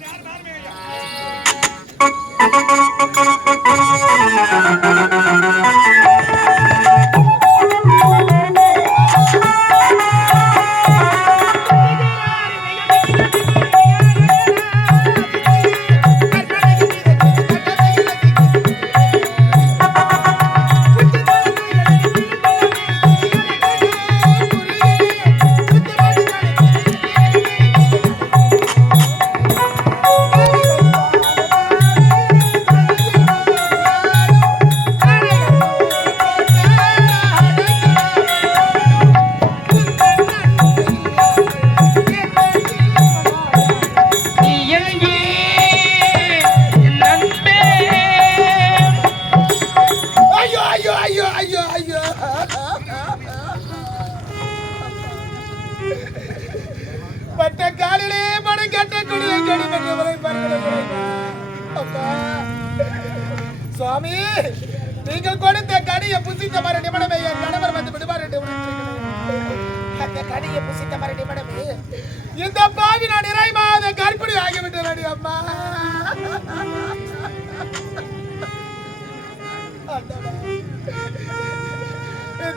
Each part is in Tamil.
நீ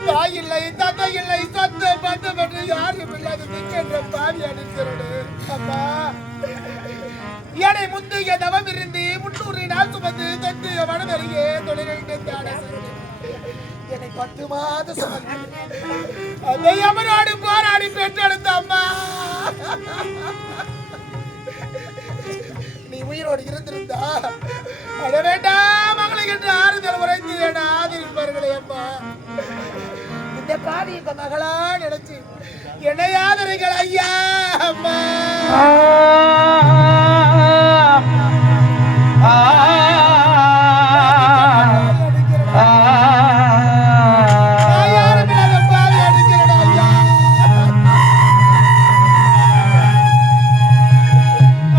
தாய் இல்லை தந்தை இல்லை சொந்த பந்தம் என்று யாரும் இல்லாத நிற்கின்ற பாவி அடிக்கிறது அம்மா என்னை முந்தைய தவம் இருந்து முன்னூறு நாள் சுமந்து தந்து மனதருகே தொழிலிட்டு தாட என்னை பத்து மாத சுமந்து அதை அமராடு போராடி பெற்றெடுத்த அம்மா. நீ உயிரோடு இருந்திருந்தா? அட வேண்டாம் மகளுக்கு என்று ஆறுதல் உரைத்து என ஆதரிப்பார்களே அம்மா இந்த பாவி இந்த மகளா நினைச்சு என்னை ஐயா அம்மா.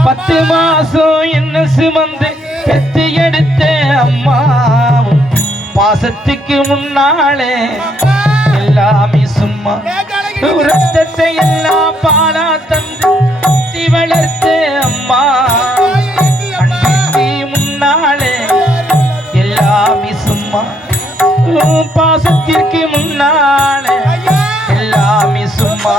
பத்து மாசம் என்ன சுமந்து பெத்து எடுத்த அம்மாவும் பாசத்துக்கு முன்னாலே சும்மா ரத்தத்தை எல்லாம் பாலா தந்து ஊட்டி வளர்த்த அம்மா. முன்னாலே எல்லாமே சும்மா பாசத்திற்கு முன்னாலே எல்லாமே சும்மா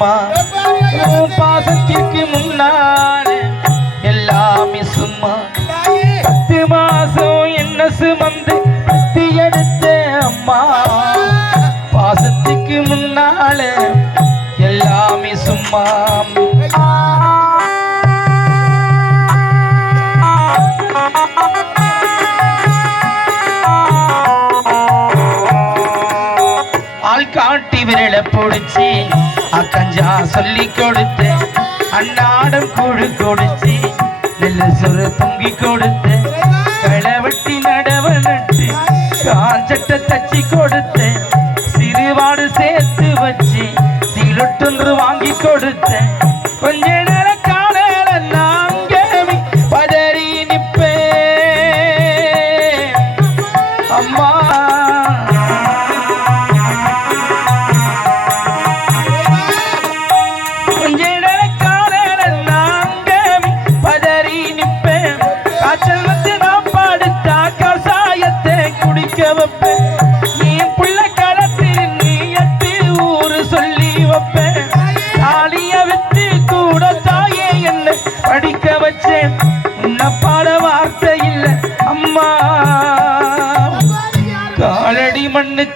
அம்மா உன் பாசத்திற்கு முன்னாலே எல்லாமே சும்மா. பத்து மாசம் என்ன சுமந்து பத்தி எடுத்த அம்மா பாசத்துக்கு முன்னால எல்லாமே சும்மா. ஆள் காட்டி விரல பொடிச்சு அக்கஞ்சா சொல்லி கொடுத்து அன்னாடம் கூழு கொடுத்து நெல்லு சொரு பொங்கி கொடுத்து.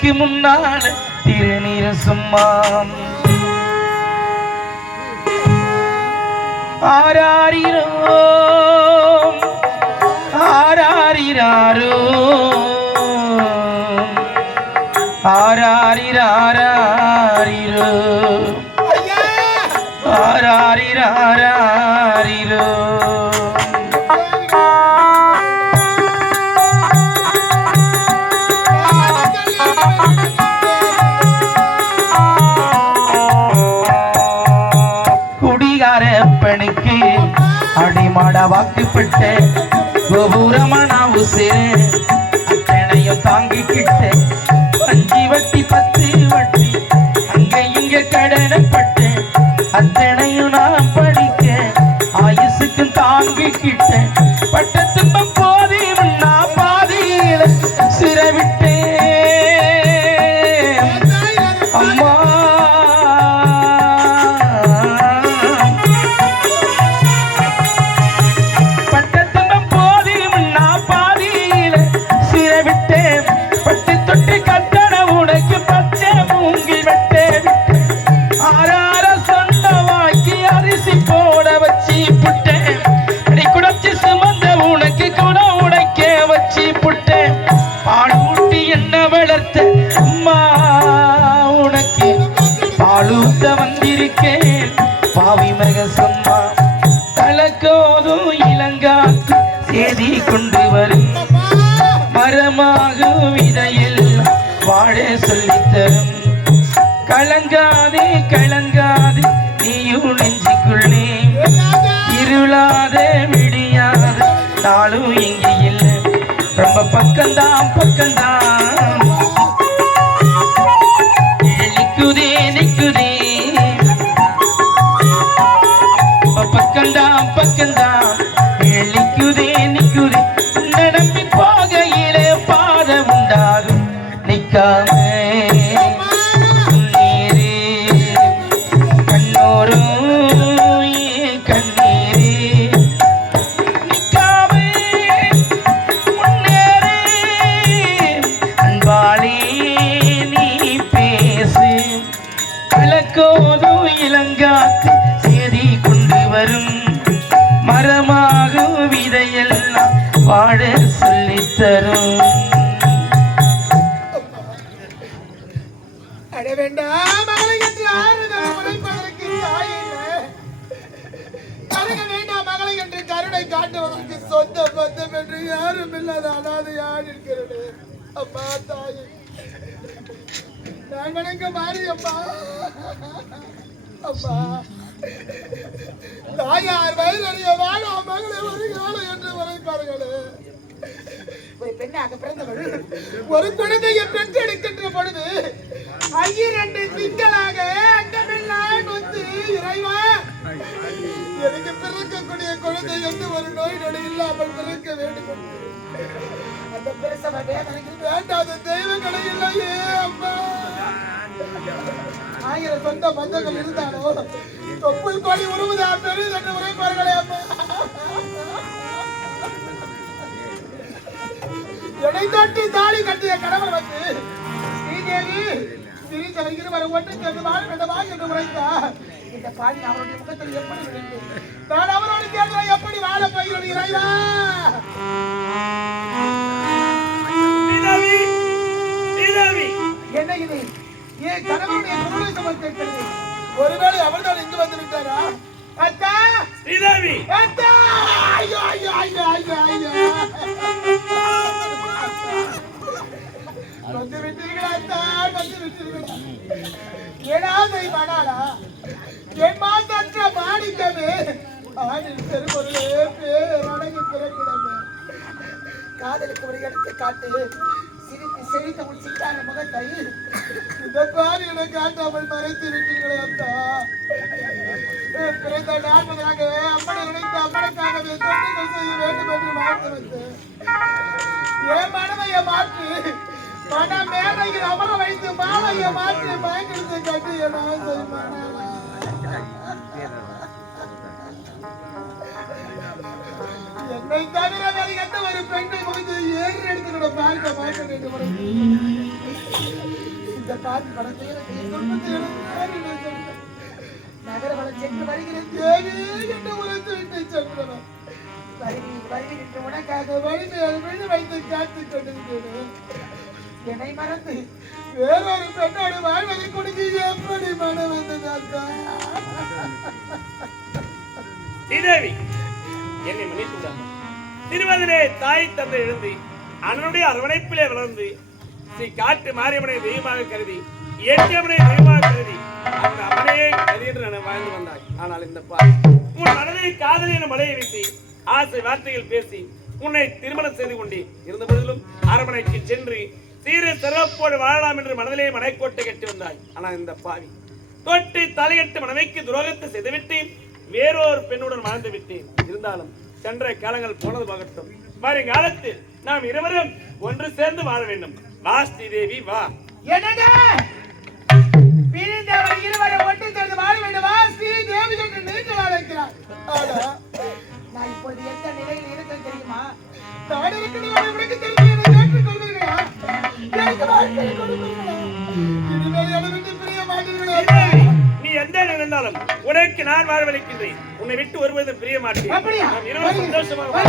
மண்ணுக்கு முன்னால திருநீர சும்மா ஆராரிரோ ஆராரிராரோ ஆராரிராரிரோ ஆராரிராரிரோ வாக்குப்பட்ட கோபுரமான உசிரே அத்தனையும் தாங்கிக்கிட்டு அஞ்சு வட்டி பத்து வட்டி அங்க இங்க கடனப்பட்டு அத்தனையும் நான் படிக்க ஆயுசுக்கும் தாங்கிக்கிட்டேன். பட்ட இளங்காத்து சேதி கொண்டு வரும். மரமாகும் விதையெல்லாம் வாழ சொல்லித்தரும் அட வேண்டாம் மகளை என்று ஆறுதல் உரைப்பதற்கு தாயில்லை. வேண்டாம் மகளை என்று கருணை காட்டுவதற்கு சொந்த பந்தம் என்று யாரும் இல்லாத அனாதையான் இருக்கிறது அம்மா தாய். நான் வணங்க மாறி அம்மா அம்மா தாயார் வயதறிய வாழா மகளை காலம் என்று உரைப்பார்களே ஒரு பெண்ணாக பிறந்தவள் ஒரு குழந்தையை பெற்றெடுக்கின்ற பொழுது ஐயிரண்டு திங்களாக அண்டமெல்லாம் நொந்து இறைவா எனக்கு பிறக்கக்கூடிய குழந்தை எந்த ஒரு நோய் நொடி இல்லாமல் பிறக்க வேண்டும். அந்த பிரசவ வேதனையில் வேண்டாத தெய்வங்களை இல்லையே அம்மா. ஆயிரம் சொந்த பந்தங்கள் இருந்தாலும் தொப்புள் கொடி உருவுதா? பெரிது என்று உரைப்பார்களே அம்மா என்னை தொட்டு தாலி கட்டிய கணவர் வந்து ஸ்ரீதேவி ஸ்ரீதேவி இருவரும் ஒன்று சேர்ந்து வாழ வேண்டுமா என்று உரைத்தார். இந்த பாடி அவருடைய முகத்தில் எப்படி நான் அவரோடு சேர்ந்து எப்படி வாழ போகிறேன் இறைவா? என்ன இது? என் கணவருடைய குரலை சமர்ப்பிக்கிறது ஒருவேளை அவர்தான் இங்கு வந்து விட்டாரா? அத்தா! நிலாவி அத்தா! ஐயோ ஐயோ ஐயோ ஐயோ ஐயோ. வந்து விட்டீர்களா அத்தா? வந்து விட்டீர்களா? ஏதாவது மணாலா? என் மாத்தற்ற மாணிக்கமே பேரடங்கி காதலுக்கு ஒரு எடுத்து காட்டு சிரித்து செழித்த உன் சித்தான முகத்தை இந்த பாரி என காட்டாமல் மறைத்து விட்டீர்களே அத்தா பிறந்த நாள் முதலாக அம்மனை நினைத்து அம்மனுக்காகவே தொண்டுகள் செய்ய வேண்டும் என்று வாழ்த்து வந்தேன் என் மனதைய மாற்றி மன மேடையில் அமர வைத்து மாலையை மாற்றி பயங்கரத்தை கட்டி என் ஆசை என்னை தவிர வேறு எந்த ஒரு பெண்ணை முடிந்து ஏறி எடுத்துக்கிட பார்க்க மாட்டேன் என்று இந்த பாதி படத்தை நகர வளம் வருகிறேன் தேவி என்று உரைத்து விட்டு சென்றவன். வருவி உனக்காக வழிமேல் வைத்து என்னை மறந்து வேறொரு பெண்ணோடு வாழ்வதை கொடுத்து எப்படி மனம் வந்தது ஸ்ரீதேவி என்னை மன்னித்து திருவதிலே தாய் தந்தை எழுந்தி அண்ணனுடைய அரவணைப்பிலே வளர்ந்து ஸ்ரீ காட்டு மாரியம்மனை தெய்வமாக கருதி இயற்கையம்மனை தெய்வமாக கருதி அந்த அம்மனையே கருதி என்று நான் வாழ்ந்து வந்தாய். ஆனால் இந்த பார் உன் மனதை காதலி என மலையை வீசி ஆசை வார்த்தைகள் பேசி உன்னை திருமணம் செய்து கொண்டே இருந்த போதிலும் அரண்மனைக்கு சென்று சீர சிறப்போடு வாழலாம் என்று மனதிலே மனைக்கோட்டை கட்டி வந்தாய். ஆனால் இந்த பாவி தொட்டு தலையிட்டு மனைவிக்கு துரோகத்தை செய்துவிட்டு வேறொரு பெண்ணுடன் வாழ்ந்து விட்டேன். இருந்தாலும் சென்ற காலங்கள் போனது பகட்டும் வருங்காலத்தில் நாம் இருவரும் ஒன்று சேர்ந்து வாழ வேண்டும். வா ஸ்ரீதேவி வா. என்னங்க பிரிந்தவர் இருவரை ஒன்று சேர்ந்து வாழ வேண்டுமா. ஸ்ரீ தேவி என்று நீங்கள் அழைக்கிறார் ஆனா, நான் இப்பொழுது எந்த நிலையில் இருக்கேன் தெரியுமா? நான் இருக்கிற நிலை உனக்கு தெரியும் என்னை ஏற்றுக்கொள்வீர்களா எனக்கு வாழ்க்கையை கொடுப்பீர்களா இனிமேல் என்னை விட்டு பிரிய மாட்டீர்களா. ஸ்ரீதேவி, நீ எந்த இருந்தாலும் உனக்கு நான் வாழ்வளிக்கின்றேன். உன்னை விட்டு ஒருவரும் பிரிய மாட்டேன். இருவரும் சந்தோஷமாக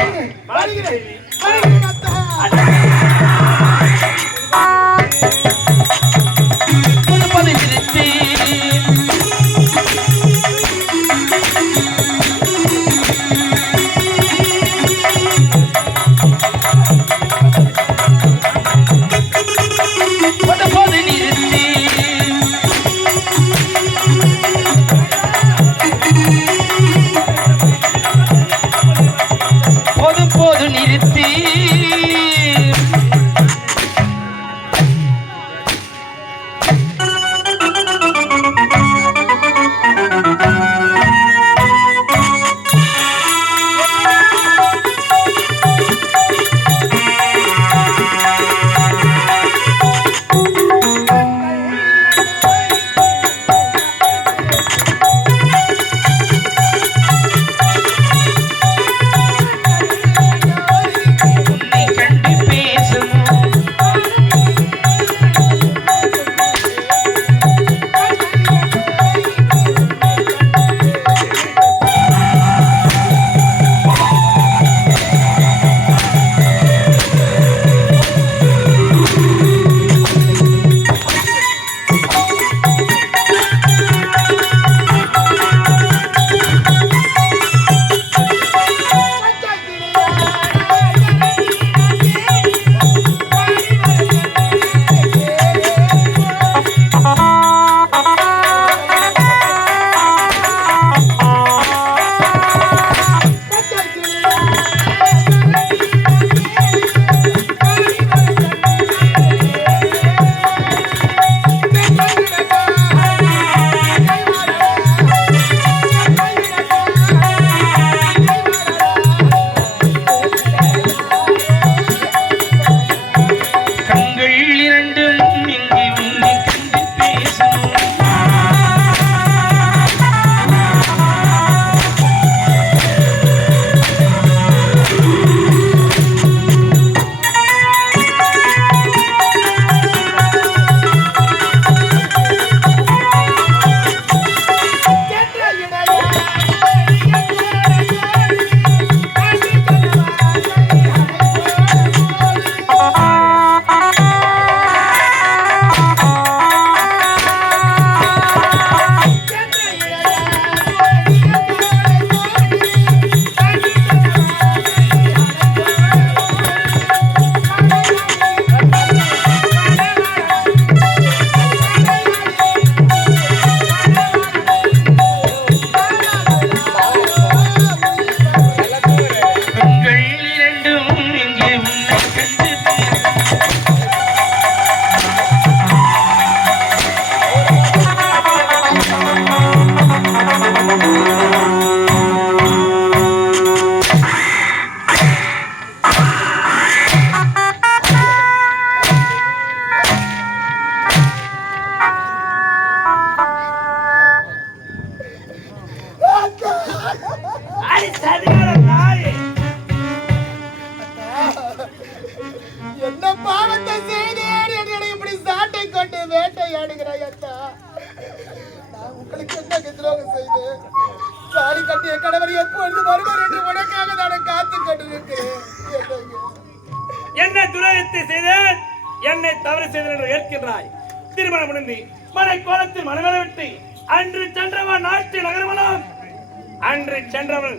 அன்று சென்றவள்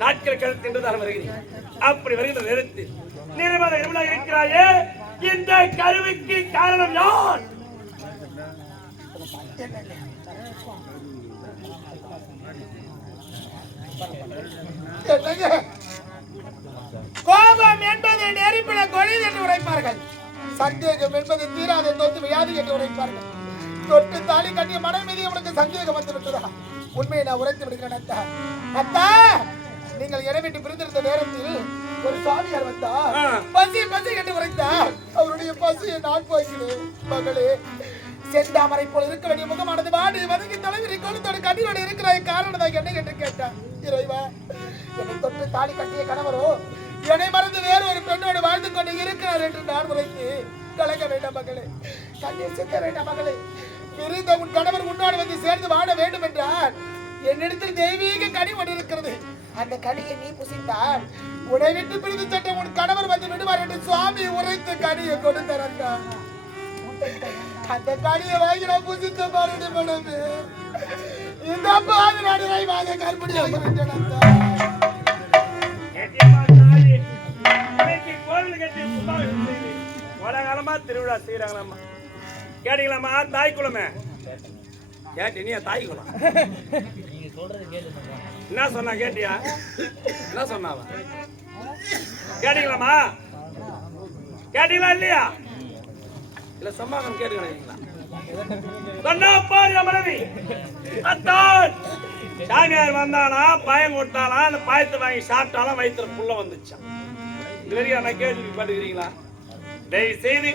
நாட்கள் கழித்து என்று தான் வருகிறேன். அப்படி வருகின்ற நேரத்தில் நிர்மல இருமலாக இருக்கிறாயே இந்த கருவிக்கு காரணம் யார்? கோபம் என்பது நெருப்பில கொழில் என்று உரைப்பார்கள். சந்தேகம் என்பது தீராத தொத்து வியாதி என்று உரைப்பார்கள். தொட்டு தாலி கட்டிய மனம் மீது உனக்கு சந்தேகம் வந்து விட்டதா உண்மையை நான் உரைத்து விடுகிறேன் அத்தா. அத்தா நீங்கள் என்னை விட்டு பிரிந்திருந்த நேரத்தில் ஒரு சுவாமியார் வந்தா. பசி பசி என்று உரைத்தார். அவருடைய பசியை நான் போய்கிறேன் மகளே செந்தாமரை போல இருக்க வேண்டிய முகமானது வாடி வதங்கி தலைவிரி கொழுத்தோடு கண்ணீரோடு இருக்கிற காரணம் என்ன என்று கேட்டான் இறைவா என்னை தொட்டு தாலி கட்டிய கணவரோ என்னை மறந்து வேறு ஒரு பெண்ணோடு வாழ்ந்து கொண்டு இருக்கிறார் என்று நான் உரைத்து கலங்க வேண்டாம் மகளே. கண்ணை செத்த வேண்டாம் மகளே. பிரிந்த உன் கணவர் உன்னோடு வந்து சேர்ந்து வாழ வேண்டும் என்றால் என்னிடத்தில் தெய்வீக கனி ஒன்று இருக்கிறது. அந்த கனியை நீ புசித்தால் உடை விட்டு பிரிந்து சென்ற உன் கணவர் வந்து விடுவார் என்று சுவாமி உரைத்து கனியை கொடுத்தார் அண்ணா. அந்த கனியை வாங்கி நான் புசித்த பாருங்க மேடம் இந்த பாதி நடுவை வாங்க கற்பனை விட்டேன் கோவில் கட்டி கும்பாபிஷேகம் திருவிழா செய்யறாங்களா கேட்டீங்களாம்மா? தாய் குலமே. கேட்டி நீ தாய் குலம். என்ன சொன்னா கேட்டியா? என்ன சொன்னாவ கேட்டீங்களாம்மா? கேட்டீங்களா இல்லையா? இல்ல சம்பாகம் கேட்டுக்கிறீங்களா சொன்னா பாரு மனைவி. அத்தான். சாமியார் வந்தானா பாயம் கொடுத்தானா அந்த பாயத்தை வாங்கி சாப்பிட்டாலும் வயிற்றுல புள்ள வந்துச்சான் இது நான் கேள்வி பட்டுக்கிறீங்களா தயவு செய்து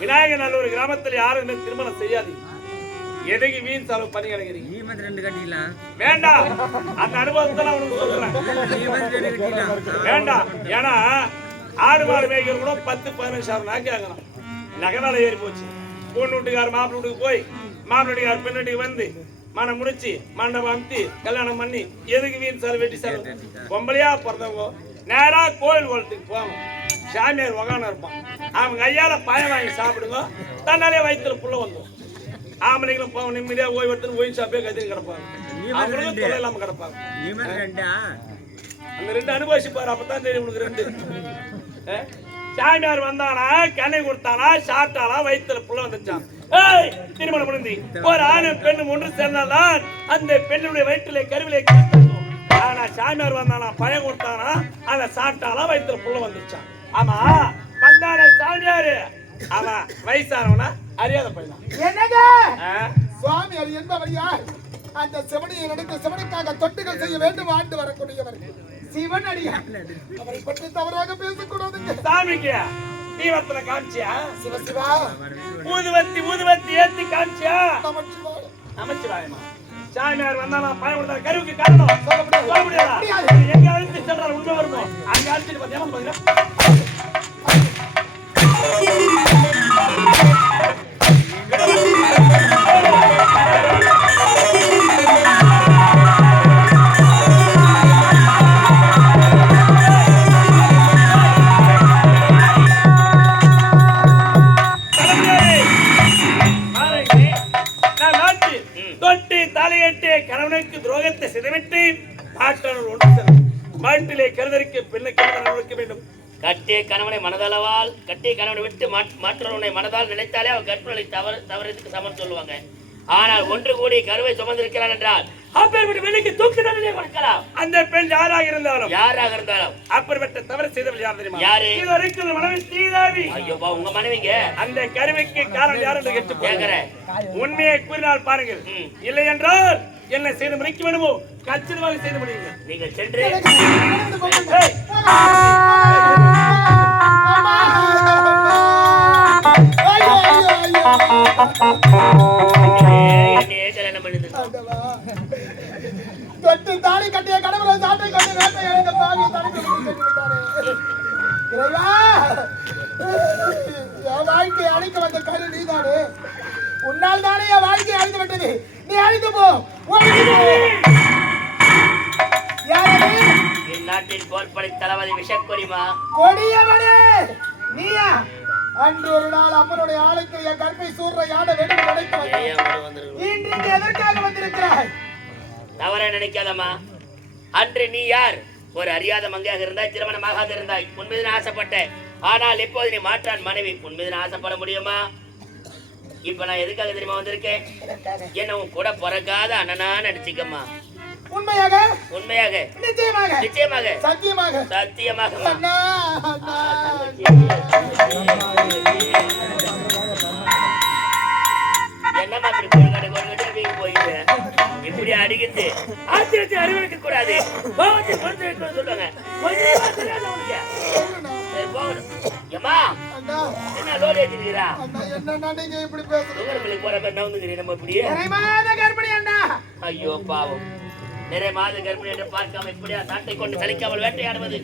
விநாயகர் நல்லூர் கிராமத்தில் யாரும் திருமணம் செய்யாதீங்க எதுக்கு வீண் செலவு பண்ணி கிடக்கிறீங்க? நீ ரெண்டு கட்டிக்கலாம் வேண்டாம். அந்த அனுபவத்தை நான் உனக்கு சொல்றேன். வேண்டாம். ஏன்னா ஆடு மாடு மேய்க்கிற கூட பத்து பதினஞ்சு சார் நான் கேட்கணும் நகை வேலை ஏறி போச்சு. பொண்ணு வீட்டுக்கார மாப்பிள்ளை வீட்டுக்கு போய் மாப்பிள்ளை வீட்டுக்கார பெண் வீட்டுக்கு வந்து மனம் முடிச்சு மண்டபம் அமுத்தி கல்யாணம் பண்ணி எதுக்கு வீண் செலவு வெட்டி செலவு? பொம்பளையா பிறந்தவங்க நேரா கோயில் குளத்துக்கு போவாங்க சாமியார் உகான இருப்பான். அவங்க கையால பயம் வாங்கி சாப்பிடுங்க. தன்னாலே வயிற்றுல புள்ள வந்துடும் ஆம்பளைங்களும் போவோம் நிம்மதியா ஓய்வு எடுத்துன்னு ஓய்வு சாப்பியே கத்தின்னு கிடப்பாங்க. அவங்களுக்கும் தொல்லை இல்லாம கிடப்பாங்க. அந்த ரெண்டு அனுபவிச்சு பாரு அப்பதான் தெரியும் உனக்கு ரெண்டு? சாமியார் வந்தானா கண்ணை கொடுத்தானா சாப்பிட்டானா வயிற்றுல புள்ள வந்துச்சான் ஏய் திருமணம் முடிந்து ஒரு ஆணும் பெண்ணும் ஒன்று சேர்ந்தால்தான் அந்த பெண்ணுடைய வயிற்றிலே கருவிலே ஆனா சாமியார் வந்தானா பயம் கொடுத்தானா அதை சாப்பிட்டானா வயிற்றுல புள்ள வந்துச்சான் ஆமா வந்தானே சாமியாரு. அவன் வயசானவனா அறியாத பையனா? என்னங்க? சுவாமி அது என்பவர் யார்? அந்த சிவனையை நடத்த சிவனுக்காக தொட்டுகள் செய்ய வேண்டும் ஆண்டு வரக்கூடியவர். சிவன் அடியார் அவரை பற்றி தவறாக பேசக்கூடாதுங்க. சாமிக்கு தீவத்துல காமிச்சியா சிவசிவா ஊதுவத்தி ஊதுவத்தி ஏத்தி காமிச்சியா நமச்சிவாய. நமச்சிவாயமா சாமியார் வந்தா நான் பயம் கொடுத்தா கருவுக்கு காரணம். சொல்ல முடியாது. எங்க அழைத்து சென்றால் உண்மை வருமோ அங்க அழைச்சிட்டு பார்த்தீங்கன்னா விட்டு மாற்- மற்றவனை மனதால் நினைத்தாலே அவன் கற்பனை தவறு தவறதுக்கு சமன் சொல்லுவாங்க ஆனால் ஒன்று கூடி கருவை சுமந்திருக்கிறான் என்றால் அப்பேற்பட்ட பெண்ணுக்கு தூக்கு தண்டனை கொடுக்கலாம் அந்த பெண் யாராக இருந்தாலும் யாராக இருந்தாலும் அப்படிப்பட்ட தவறு செய்தவள் யார் தெரியுமா யாரு? இது வரைக்கும் மனைவி ஸ்ரீதாவி ஐயோப்பா உங்க மனைவிங்க அந்த கருவிக்கு காரணம் யார் என்று கேட்டு கேக்குறேன். உண்மையை கூறினால் பாருங்கள். இல்லை என்றால் என்ன செய்து முடிக்க வேண்டுமோ கச்சிதமாக செய்து முடியுங்க நீங்கள் சென்று தொட்டு தாலி கட்டிய கடவுளை சாட்டை கொண்டு வேட்டை எழுந்த என் வாழ்க்கையை அழிக்க வந்த கரு நீதானே உன்னால் தானே என் வாழ்க்கையை அழிந்து விட்டது நீ அழிந்து போ நாட்டின் போர்ப்படை தளபதி விஷக்கொடிமா. கொடியவனே! நீயா? அன்று ஒரு நாள் அம்மனுடைய ஆளுக்கு என் கற்பை சூற யானை வேண்டும் நினைத்து வந்தேன். ஏன் கூட வந்திருக்க? இன்று எதற்காக வந்திருக்கிறாய்? தவறா நினைக்காதம்மா. அன்று நீ யார்? ஒரு அறியாத மங்கையாக இருந்தாய் திருமணமாகாது இருந்தாய். உன்மீது ஆசைப்பட்டேன். ஆனால் இப்போது நீ மாற்றான் மனைவி. உன்மீது ஆசைப்பட முடியுமா? இப்ப நான் எதுக்காக தெரியுமா வந்திருக்கேன்? என்ன உன் கூட பிறக்காத அண்ணனா நடிச்சுக்கம்மா உண்மையாக? உண்மையாக. நிச்சயமாக. நிச்சயமாக. சத்தியமாக. சத்தியமாகம்மா அடிக்கிட்டு ஆத்திரத்தை அறிவறுக்க கூடாது கோவத்தை கொடுத்து வைக்கணும்னு சொல்லுவாங்க கொஞ்சம் தெரியாத என்ன லோடு ஏற்றிருக்கிறா அண்ணா என்னண்ணா நீங்க இப்படி பேசுறீங்க? நம்ம இப்படியே. கர்ப்பிணி அண்ணா. ஐயோ பாவம். நிறைய மாத கர்ப்பிணி என்று பார்க்காம இப்படியா சாட்டை கொண்டு சலிக்காமல் வேட்டையாடுவது?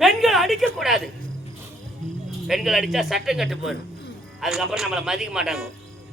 பெண்கள் அடிக்க கூடாது பெண்கள் அடிச்சா சட்டம் கட்டு போயிடும். அதுக்கப்புறம் நம்மளை மதிக்க மாட்டாங்க.